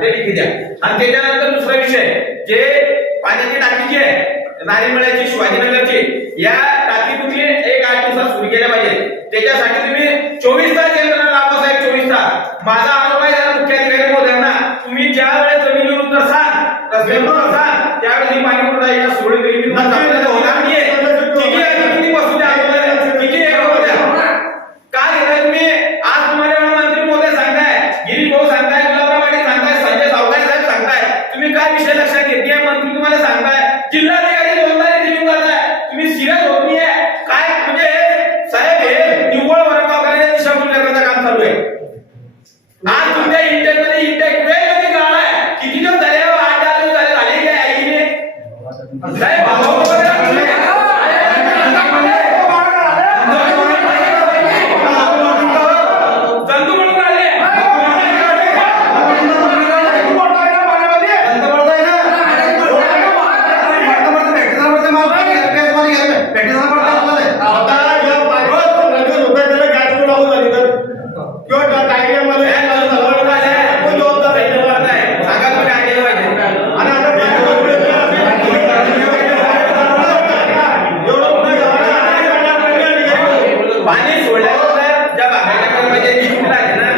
ते लिखी द्या. आणि त्याच्यानंतर दुसरा विषय जे पाण्याची टाकी जी आहे नारीमळ्याची शिवाजीनगरची या टाकी तुम्ही एक आठ दिवसात सुरू केल्या पाहिजे त्याच्यासाठी तुम्ही चोवीस तास यंत्रणा लावा साहेब चोवीस तास. माझा अनुभव आहे जरा मुख्याधिकारी मोद्यांना तुम्ही ज्या वेळेस जमिनीवर उतरसाल रस्त्यावर उतरसाल त्यावेळेस ही पाणी पुरवठा याच्या सोडून दिली सांगताय सांगा तुम्ही काय केलं पाहिजे पाणी सोडल्यानंतर ज्या बागायच्या कर्मचारी निघून राहिले ना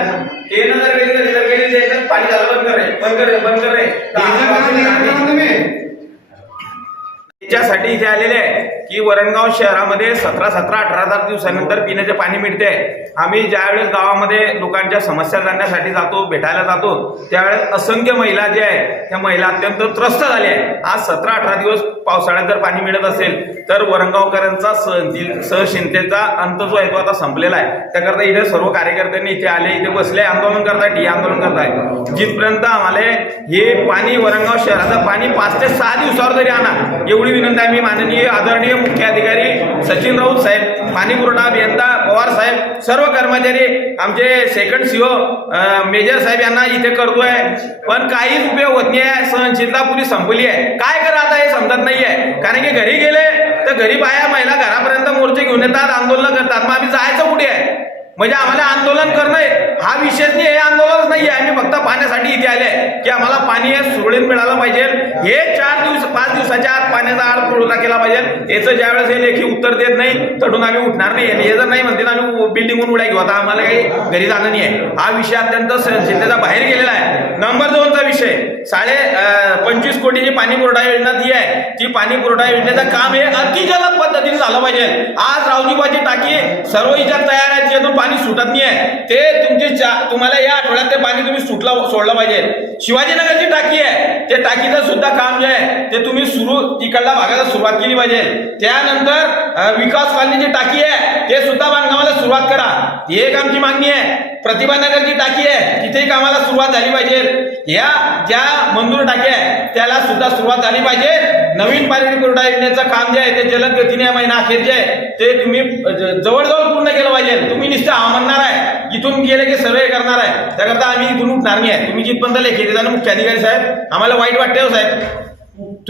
ते न पाणी झालं बंद करे बंद करे बंद करे याच्यासाठी इथे आलेले आहे की वरणगाव शहरामध्ये सतरा सतरा अठरा हजार दिवसानंतर पिण्याचे पाणी मिळते. आम्ही ज्यावेळेस गावामध्ये लोकांच्या समस्या जाणण्यासाठी जातो भेटायला जातो त्यावेळेस असंख्य महिला जे आहे त्या महिला अत्यंत त्रस्त झाल्या आहे आज सतरा अठरा दिवस पावसाळ्यात जर पाणी मिळत असेल तर वरणगावकरांचा सह अंत जो आहे तो आता संपलेला आहे. त्याकरता इथे सर्व कार्यकर्त्यांनी इथे आले इथे बसले आंदोलन करतायत ही आंदोलन करताय जिथपर्यंत आम्हाला हे पाणी वरणगाव शहराचं पाणी पाच ते सहा दिवसावर जरी आणा एवढी विनंती आम्ही माननीय आदरणीय मुख्य अधिकारी सचिन राऊत साहेब पाणी पुरवठा अभियंता पवार साहेब सर्व कर्मचारी आमचे सेकंड सीओ मेजर साहेब यांना इथे करतोय. पण काहीच उपयोग होत नाही आहे. सहनशीलता पुरी संपली आहे. काय करा आता हे समजत आहे. कारण की घरी गेले तर घरी बाया महिला घरापर्यंत मोर्चे घेऊन येतात आंदोलन करतात. मग आम्ही जायचं कुठे आहे? म्हणजे आम्हाला आंदोलन करणं हा विषयच नाही हे आंदोलनच नाही आहे. आम्ही फक्त पाण्यासाठी इथे आले की आम्हाला पाणी हे सुरळीत मिळालं पाहिजे. हे चार दिवस पाच दिवसाच्या आत पाण्याचा आड पुरवठा केला पाहिजे. याचं ज्यावेळेस हे लेखी उत्तर देत नाही तडून आम्ही उठणार नाही. हे जर नाही म्हणतील आम्ही बिल्डिंगहून उड्या घेऊ. आता आम्हाला काही घरी जाणं नाही आहे. हा विषय अत्यंत सहनशीलतेचा बाहेर गेलेला आहे. नंबर दोनचा विषय. साडे पंचवीस कोटीची पाणी पुरवठा योजना ती आहे. ती पाणी पुरवठा योजनेचं काम हे अतिजलद पद्धतीने झालं पाहिजे. आज रावजीबाची टाकी सर्व इच्छा तयार आहे यातून पाणी सुटत नाही आहे ते तुमची तुम्हाला या आठवड्यात ते पाणी तुम्ही सुटलं सोडलं पाहिजे. शिवाजीनगरची टाकी आहे. ते टाकीचं सुद्धा काम जे आहे ते तुम्ही सुरू तिकडला भागाला सुरुवात केली पाहिजे. त्यानंतर विकास कॉलनीची टाकी आहे ते सुद्धा बांधकामाला सुरुवात करा. ही एक आमची मागणी आहे प्रतिभा नगरची टाकी आहे. तिथेही कामाला सुरुवात झाली पाहिजे. या ज्या मंजूर टाकी आहे त्याला सुद्धा सुरुवात झाली पाहिजे. नवीन पाणी पुरवठा योजनेचं काम जे आहे ते जलद गतीने या महिना अखेर जे आहे ते तुम्ही जवळजवळ पूर्ण केलं पाहिजे. तुम्ही निश्चित म्हणणार आहे. इथून गेले की सर्वे करणार आहे. त्याकरता आम्ही इथून उठणार नाही आहे. तुम्ही जिथपर्यंत लेखी देताना मुख्याधिकारी साहेब आम्हाला वाईट वाटते हो साहेब.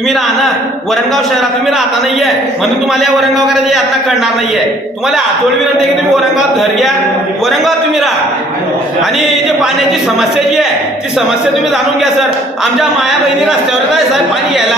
तुम्ही राहणार. वरणगाव शहरात तुम्ही राहता नाहीये. म्हणून तुम्हाला या वरणगावकरांची यातना कळणार नाहीये. तुम्हाला आतोळ विनंती की तुम्ही वरणगावात घर घ्या. वरणगावात तुम्ही राहा. आणि जे पाण्याची समस्या जी आहे ती समस्या तुम्ही जाणून घ्या सर. आमच्या माया बहिणी रस्त्यावर काय साहेब पाणी घ्यायला